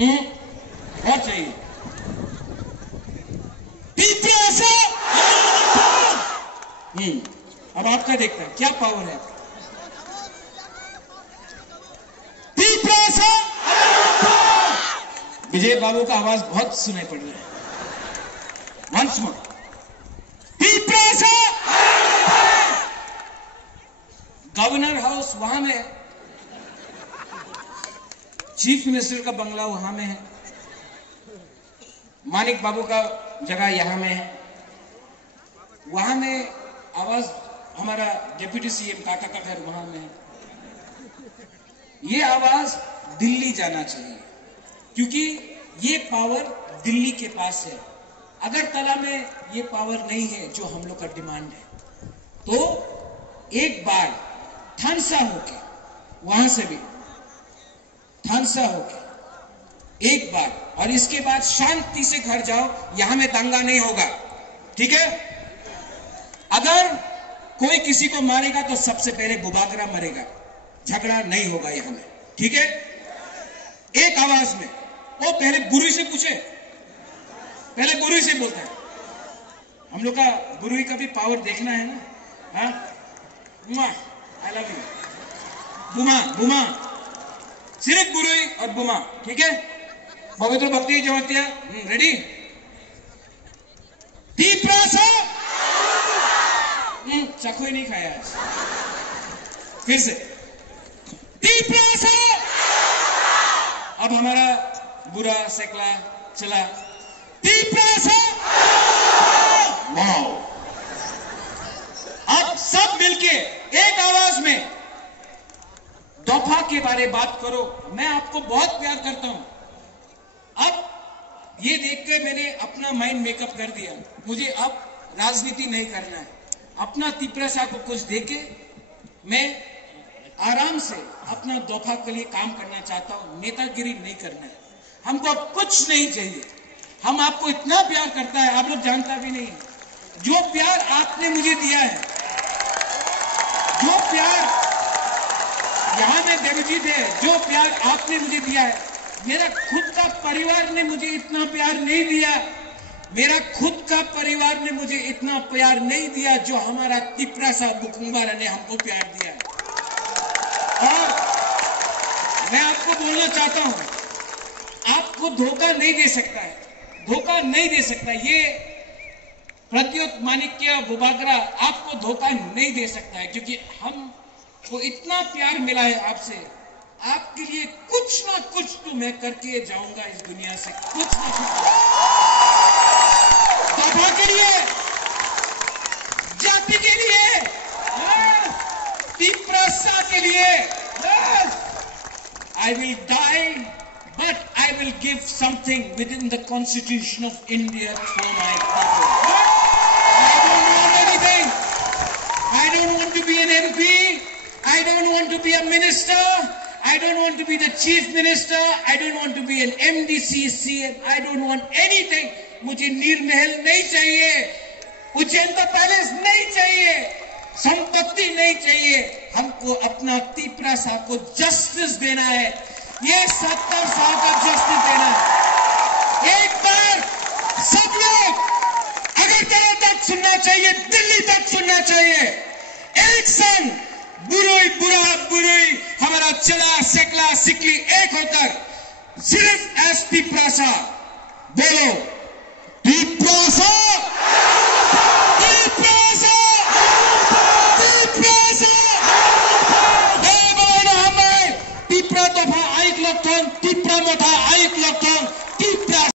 और चाहिए पिपरासा। अब आपका देखता है क्या पावर है आपका। पिपरासा। विजय बाबू का आवाज बहुत सुनाई पड़ रहा है। वंस मोर पिपरासा। गवर्नर हाउस वहां में है, चीफ मिनिस्टर का बंगला वहां में है, मानिक बाबू का जगह यहां में है, वहां में आवाज हमारा डिप्टी सीएम काका का घर वहां में है। ये आवाज दिल्ली जाना चाहिए क्योंकि ये पावर दिल्ली के पास है। अगरतला में ये पावर नहीं है जो हम लोग का डिमांड है। तो एक बार थानसा होके, वहां से भी थानसा होके एक बार, और इसके बाद शांति से घर जाओ। यहां में दंगा नहीं होगा, ठीक है। अगर कोई किसी को मारेगा तो सबसे पहले बुबागरा मरेगा, झगड़ा नहीं होगा यहां में, ठीक है। एक आवाज में। वो पहले गुरु से पूछे, पहले गुरु से बोलता है। हम लोग का गुरु का भी पावर देखना है ना। हाँ, आई लव यू बुमा, बुमा, सिर्फ गुरु और बुमा, ठीक है। पवित्र भक्ति जमातिया रेडी। पिपरासा। चाकू ही नहीं खाया आज। फिर से पिपरासा। अब हमारा बुरा सेकला चला। पिपरासा। वाओ। अब सब मिलके एक आवाज में दफा के बारे बात करो। मैं आपको बहुत प्यार करता हूं। अब ये देख के मैंने अपना माइंड मेकअप कर दिया। मुझे अब राजनीति नहीं करना है। अपना तिपरासा को कुछ देके मैं आराम से अपना दफा के लिए काम करना चाहता हूं। नेतागिरी नहीं करना है। हमको कुछ नहीं चाहिए। हम आपको इतना प्यार करता है, आप लोग जानता भी नहीं। जो प्यार आपने मुझे दिया है, जो प्यार यहां में देवजीत है, जो प्यार आपने मुझे दिया है, मेरा खुद का परिवार ने मुझे इतना प्यार नहीं दिया। मेरा खुद का परिवार ने मुझे इतना प्यार नहीं दिया जो हमारा तिपरासा बुकुंबारा ने हमको प्यार दिया है। और मैं आपको बोलना चाहता हूं, आपको धोखा नहीं दे सकता है, धोखा नहीं दे सकता। ये प्रद्योत माणिक्य बुबागरा आपको धोखा नहीं दे सकता है क्योंकि हमको इतना प्यार मिला है आपसे। आपके लिए कुछ ना कुछ तो मैं करके जाऊंगा इस दुनिया से, कुछ ना कुछ। दफा के लिए, जाति के लिए, तिपरासा के लिए। I will die, but I will give something within the Constitution of India for my people. I don't want anything. I don't want to be an MP. I don't want to be a minister. I don't want to be the chief minister. I don't want to be an MDC, CM. I don't want anything. मुझे नीर महल नहीं चाहिए, उज्जैन का palace नहीं चाहिए, संपत्ति नहीं चाहिए। हमको अपना तिपरासा को जस्टिस देना है। ये 70 साल का जस्टिस देना है। एक बार सब लोग अगरतला तक सुनना चाहिए, दिल्ली तक सुनना चाहिए। एक संग बुरुई बुरा बुरुई हमारा चला सेकला सिकली एक होकर सिर्फ एस तिपरासा बोलो।